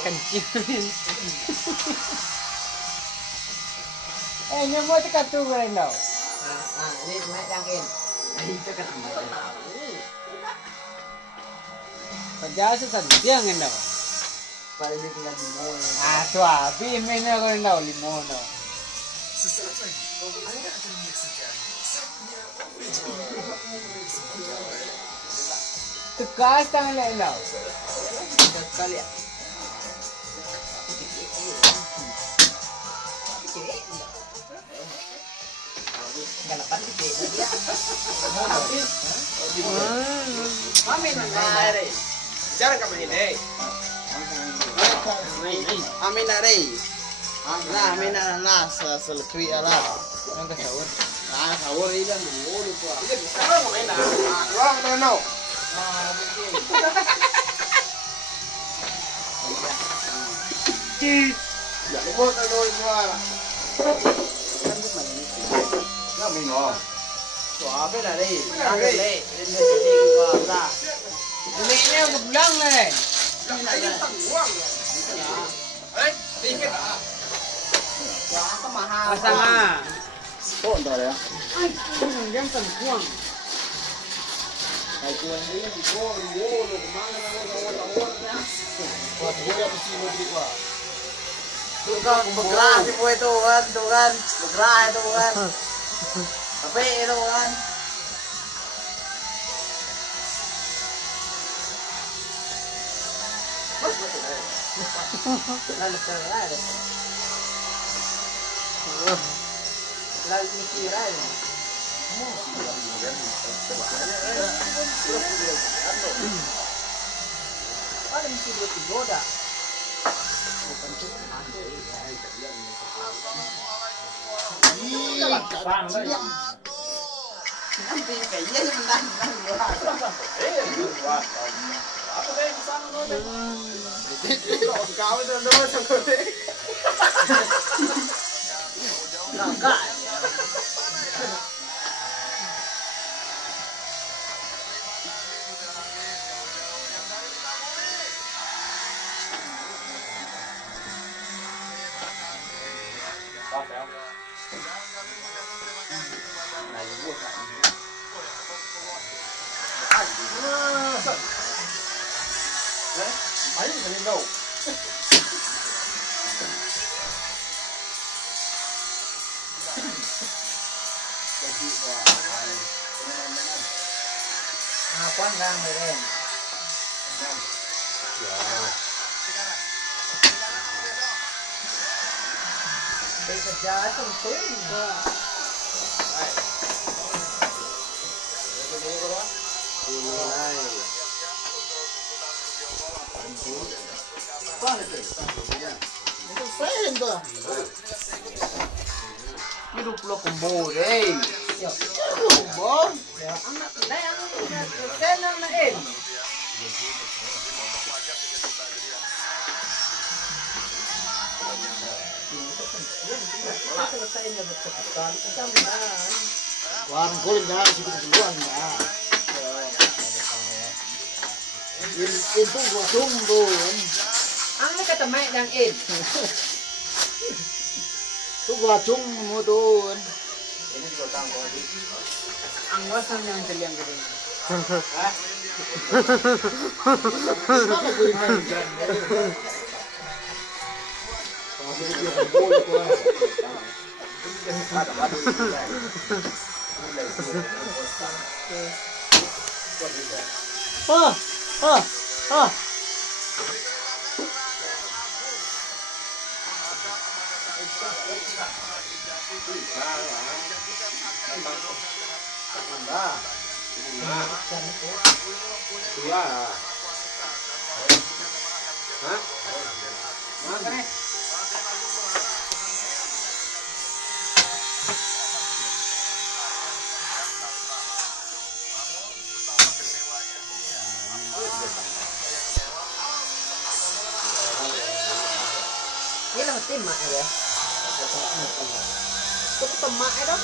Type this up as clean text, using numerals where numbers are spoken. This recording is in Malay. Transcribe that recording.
Kencing. Nyamuk tekan tu kan tau. Ini cuma jangkin. Itu kan. Kerja sesendiang kan tau. Paling dia tinggal limau. Tu habis mana kan tau limau tau. Sesaat lagi, Anda akan menyaksikan saatnya Tekas tangan lain tau. Sekali ya. Galapan dikit ya. Habis. Amin nare. Bicara kamu ini. Amin nare. Nah, amin nah selesai ala. Yang kesawur. Nah, sahur ini kan dulu itu. Iya, sekarang main nah. Wah, no. Nah, mungkin. Ya, mau tahu jual. Minum. Suabe dah deh. Ini gua lah. Ini kebelang lah. Ini tangguang. Dikit ah. Ya, apa mahal. Pasang ah. Oh, entar ya. Ay, yang tangguang. Ay, kuan dia di bolo, kemana ya. Buat bola mesti mau beli gua. Tuh kan bergerak di poe itu kan, bergerak itu kan. Tapi itu kan. Lalu terlalu. Lalu mikir aja. Ada mesti dua tiga. Nanti kayaknya menang apa kayak kesana kau itu enggak Máy thì lên đâu? quán rang rồi đây. Đây là giá trong tối hidup lo kumbo deh. Ya, kumbo. Ya, anak kenan lain. Warung kulit dah, situ keluar dah. Itu gua tunggu. Ang kata mai dang in. Tu gua cung mutun. Ini juga tanggung. Ang wasan yang kalian gede. Hah? Mana gua main jam. Ini lah tim mak ya. Itu temak itu.